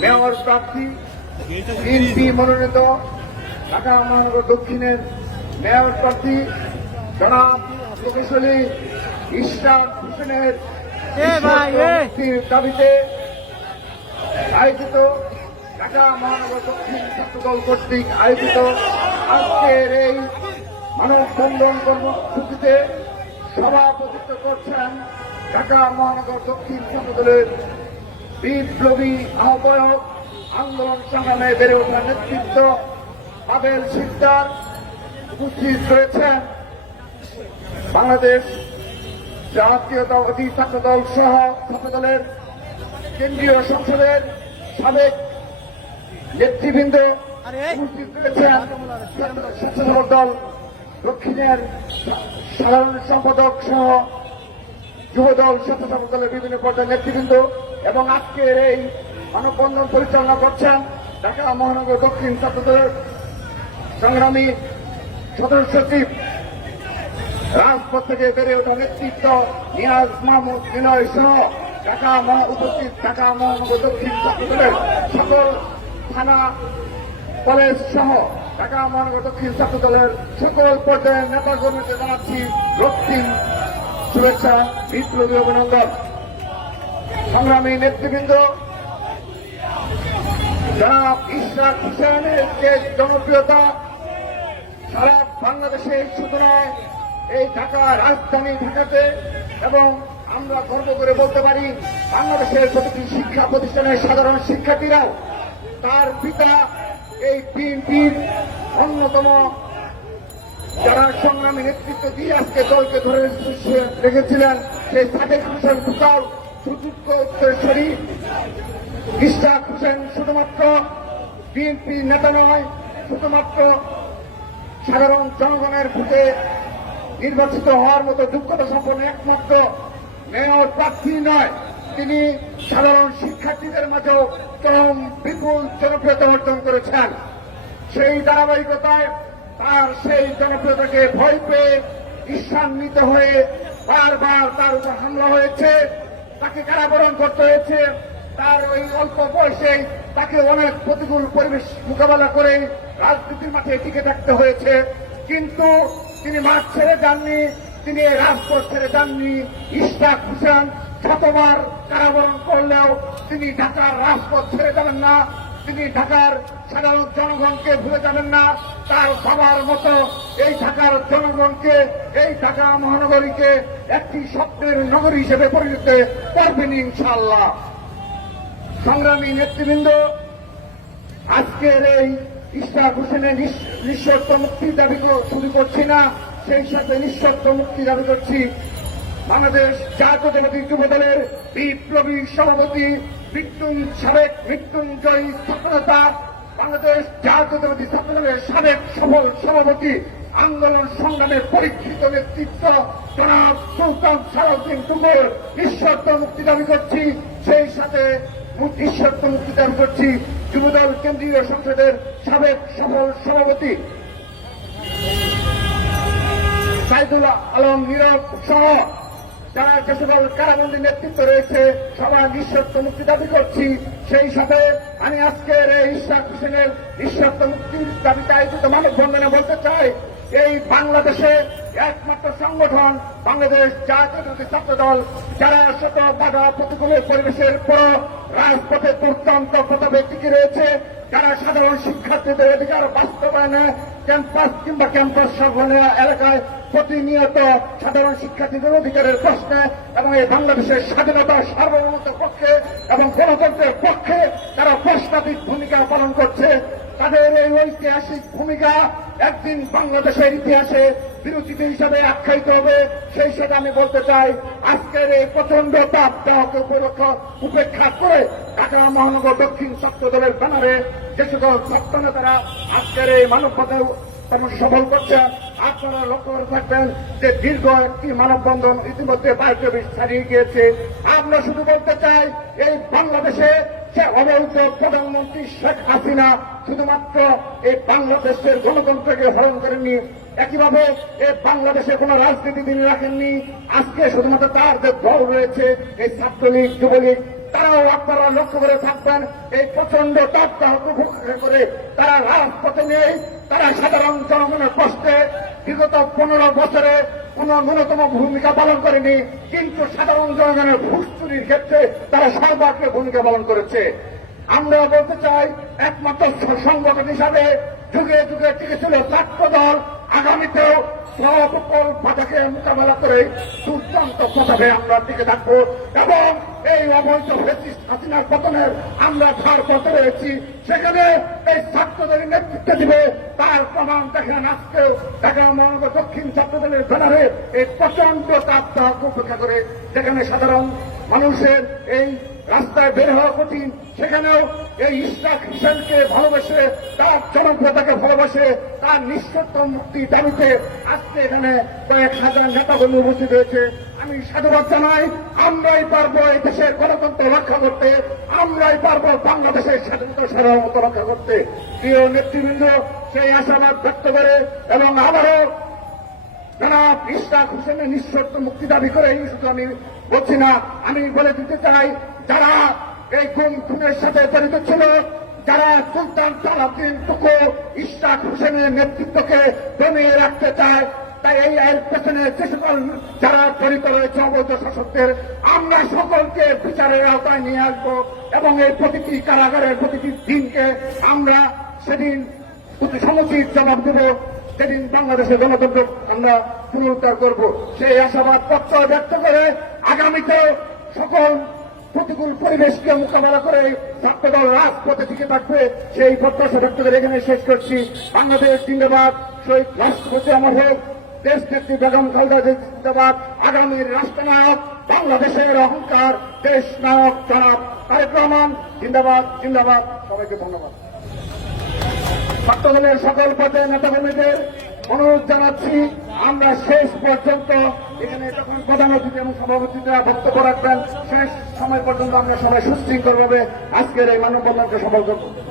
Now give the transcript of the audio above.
Mayor প্রার্থী BNP মনোনীত ঢাকা মহানগর দক্ষিণের মেয়র প্রার্থী জনাব প্রকৌশলী ইশরাক হোসেনের দাবিতে আয়োজিত ঢাকা মহানগর দক্ষিণ ছাত্রদল কর্তৃক আয়োজিত আজকের এই মানববন্ধন কর্মসূচিতে সভাপতিত্ব করছেন ঢাকা মহানগর দক্ষিণ ছাত্রদলের বিপ্লবী আহ্বায়ক আন্দোলন সংগ্রামে বেড়ে ওঠা নেতৃত্ব আবেল সিকদার উপস্থিত রয়েছেন বাংলাদেশ জাতীয়তাবাদী ছাত্রদল সহ ছাত্রদলের কেন্দ্রীয় সংসদের সাবেক নেতৃবৃন্দ! উপস্থিত রয়েছেন স্বেচ্ছাসেবক দল দক্ষিণের সাধারণ সম্পাদক সহ যুব দল স্বেচ্ছাসেবক দলের বিভিন্ন পর্যায়ের নেতৃবৃন্দ এবং আজকের এই মানববন্ধন পরিচালনা করছেন ঢাকা মহানগর দক্ষিণ ছাত্রদলের সংগ্রামী সদস্য সচিব। রাজপথ থেকে বেড়ে ওঠা নেতৃত্ব নিয়াজ মাহমুদ বিনয় সহ ঢাকা উপস্থিত ঢাকা মহানগর দক্ষিণ ছাত্রদলের সকল থানা, কলেজ সহ ঢাকা মহানগর দক্ষিণ ছাত্রদলের সকল পর্যায়ের নেতা কর্মীকে জানাচ্ছি রক্তিম শুভেচ্ছা বিপ্লবী অভিনন্দন। সংগ্রামী নেতৃবৃন্দ, জনাব ইশরাক হোসেনের যে জনপ্রিয়তা, সারা বাংলাদেশে শুধু নয় এই ঢাকা রাজধানী ঢাকাতে এবং আমরা গর্ব করে বলতে পারি, বাংলাদেশের প্রতিটি শিক্ষা প্রতিষ্ঠানের সাধারণ শিক্ষার্থীরাও তার পিতা এই বিএনপির অন্যতম যারা সংগ্রামী নেতৃত্ব দিয়ে আজকে দলকে ধরে রেখেছিলেন সেই সাদেক হোসেন কুকাল সুযুক্ত উত্তরেশ্বরী ইশরাক হোসেন শুধুমাত্র বিএনপি নেতা নয়, শুধুমাত্র সাধারণ জনগণের ভোটে নির্বাচিত হওয়ার মতো যোগ্যতা সম্পন্ন একমাত্র মেয়র প্রার্থী নয়। তিনি সাধারণ শিক্ষার্থীদের মাঝেও চরম বিপুল জনপ্রিয়তা অর্জন করেছেন। সেই ধারাবাহিকতায় তার সেই জনপ্রিয়তাকে ভয় পেয়ে ঈর্ষান্বিত হয়ে বারবার তার উপর হামলা হয়েছে, তাকে কারাবরণ করতে হয়েছে। তার ওই অল্প বয়সেই তাকে অনেক প্রতিকূল পরিবেশ মোকাবেলা করে রাজনীতির মাঠে টিকে থাকতে হয়েছে। কিন্তু তিনি মাঠ ছেড়ে যাননি তিনি রাজপথ ছেড়ে যাননি। ইশরাক হোসেন শতবার কারাবরণ করলেও তিনি ঢাকার রাজপথ ছেড়ে যাবেন না। তিনি ঢাকার সাধারণ জনগণকে ভুলে যাবেন না। তার সবার মতো এই ঢাকার জনগণকে, এই ঢাকা মহানগরীকে একটি স্বপ্নের নগরী হিসেবে পরিণত করবেন ইনশাল্লাহ সংগ্রামী নেতৃবৃন্দ, আজকের এই ইশরাক হোসেনের নিঃশর্ত মুক্তির দাবি শুরু করছি না সেই সাথে নিঃশর্ত মুক্তি দাবি করছি। বাংলাদেশ জাতীয়তাবাদী যুব দলের বিপ্লবী সভাপতি মৃত্যুন সাবেক, মৃত্যুঞ্জয়ী ছাত্রনেতা বাংলাদেশ জাতীয়তাবাদী ছাত্র দলের সাবেক সফল সভাপতি, আন্দোলন সংগ্রামের পরীক্ষিত নেতৃত্ব, জনাব সুলতান সালাউদ্দিন টুকুর নিঃশর্ত মুক্তি দাবি করছি, সেই সাথে ঈশ্বরত মুক্তি দাবি করছি যুবদল কেন্দ্রীয় সংসদের সাবেক সফল সভাপতি সাইদুল আলম, নীরব সহ যারা যে সকল কারাবন্দী নেতৃত্ব রয়েছে, সবার নিঃশর্ত মুক্তি দাবি করছি। সেই সাথে আমি আজকের এই ইশরাক হোসেনের নিঃশর্ত মুক্তির দাবিতে আয়োজিত মানববন্ধনে বলতে চাই, এই বাংলাদেশে একমাত্র সংগঠন বাংলাদেশ জাতীয়তাবাদী ছাত্র দল, যারা শত বাধা প্রতিকূলের পরিবেশের পর রাজপথে দুর্দান্ত প্রতাপে টিকে রয়েছে, যারা সাধারণ শিক্ষার্থীদের অধিকার বাস্তবায়নে ক্যাম্পাস কিংবা ক্যাম্পাস সংলগ্ন এলাকায় প্রতিনিয়ত সাধারণ শিক্ষার্থীদের অধিকারের প্রশ্নে এবং এই বাংলাদেশের স্বাধীনতা সার্বভৌমত্বের পক্ষে এবং গণতন্ত্রের পক্ষে তারা প্রশ্নাতীত ভূমিকা পালন করছে। তাদের এই ঐতিহাসিক ভূমিকা একদিন বাংলাদেশের ইতিহাসে বিরোচিত হিসাবে আখ্যায়িত হবে। সেই সাথে আমি বলতে চাই, আজকের এই প্রচণ্ড তাপ দেহকে উপলক্ষ উপেক্ষা করে ঢাকা মহানগর দক্ষিণ ছাত্র দলের ব্যানারে যে সকল ছাত্র নেতারা আজকের এই মানবপথে তেমন সফল করছে আপনারা লক্ষ্য করে থাকবেন যে দীর্ঘ একটি মানববন্ধন ইতিমধ্যে বাইরে ছাড়িয়ে গিয়েছে। আমরা শুধু বলতে চাই, এই বাংলাদেশে সে অবৈধ প্রধানমন্ত্রী শেখ হাসিনা শুধুমাত্র এই বাংলাদেশের গণতন্ত্রকে হরণ করেননি, একইভাবে এ বাংলাদেশে কোন রাজনীতি তিনি রাখেননি। আজকে শুধুমাত্র তার যে দল রয়েছে, এই ছাত্রলীগ, যুবলীগ, তারাও আপনারা লক্ষ্য করে থাকবেন, এই প্রচণ্ড তৎকাল করে তারা রাজপথে নেই। তারা সাধারণ জনগণের কষ্টে বিগত পনেরো বছরে কোন ন্যূনতম ভূমিকা পালন করেনি, কিন্তু সাধারণ জনগণের ঘুষ চুরির ক্ষেত্রে তারা সর্বাগ্রে ভূমিকা পালন করেছে। আমরা বলতে চাই, একমাত্র সংগঠন হিসাবে যুগে যুগে টিকে ছিল ছাত্র দল আগামীতেও সকল বাধাকে মোকাবেলা করে দুর্দান্ত পথে আমরা টিকে থাকব এবং এই অবৈধ হাসিনার পতনের আমরা ধার পথে রয়েছি সেখানে এই ছাত্রদের নেতৃত্ব দিবে। তার প্রমাণ দেখেন আজকেও ঢাকা মহানগর দক্ষিণ ছাত্রদলের ব্যানারে এই প্রচণ্ড তাপদাহ উপেক্ষা করে। যেখানে সাধারণ মানুষের এই রাস্তায় বের হওয়া কঠিন। সেখানেও এই ইসরাক হোসেনকে ভালোবেসে, তার জনপ্রিয়তাকে ভালোবাসে, তার নিঃশর্ত মুক্তি দাবিতে আজকে এখানে কয়েক হাজার নেতাকর্মী উপস্থিত হয়েছে। আমি সাধুবাদ জানাই, আমরাই পারব এই দেশের গণতন্ত্র রক্ষা করতে, আমরাই পারব বাংলাদেশের স্বাধীনতা সাধারণত রক্ষা করতে। প্রিয় নেতৃবৃন্দ, সেই আশাবাদ ব্যক্ত করে এবং আবারও জনাব ইশরাক হোসেনের নিঃশর্ত মুক্তি দাবি করে এই শুধু আমি বলছি না, আমি বলে দিতে চাই যারা এই গুম খুনের সাথে জড়িত ছিল, যারা সুলতান সালাউদ্দিন টুকু, ইশরাক হোসেনের নেতৃত্বকে দমিয়ে রাখতে চায়, তাই এই এর পেছনে যে সকল যারা জড়িত রয়েছে, অবৈধ শাসকদের, আমরা সকলকে বিচারের আওতায় নিয়ে আসব এবং এই প্রতিটি কারাগারের প্রতিটি দিনকে আমরা সেদিন সমুচিত জবাব দেব। সেদিন বাংলাদেশের গণতন্ত্র আমরা পুনরুদ্ধার করব। সেই আশাবাদ প্রত্যয় ব্যক্ত করে আগামীতে সকল প্রতিকূল পরিবেশকে মোকাবেলা করে ছাত্রদল রাজপথে টিকে থাকবে, সেই প্রত্যাশা ব্যক্ত করে এখানে শেষ করছি। বাংলাদেশ জিন্দাবাদ, শহীদ রাষ্ট্রপতি আমার হোক দেশ নেত্রী বেগম খালদা জিন্দাবাদ আগামীর রাষ্ট্রনায়ক, বাংলাদেশের অহংকার দেশ নায়ক জনাব তারেক রহমান, জিন্দাবাদ জিন্দাবাদ, সবাইকে ধন্যবাদ। ছাত্রদলের সকল পর্যায়ের নেতাকর্মীদের অনুরোধ জানাচ্ছি। আমরা শেষ পর্যন্ত এখানে যখন প্রধান অতিথি এবং সভাপতিরা বক্তব্য রাখবেন, শেষ সময় পর্যন্ত আমরা সবাই সুশৃঙ্খলভাবে আজকের এই মানববন্ধনকে সফল করব।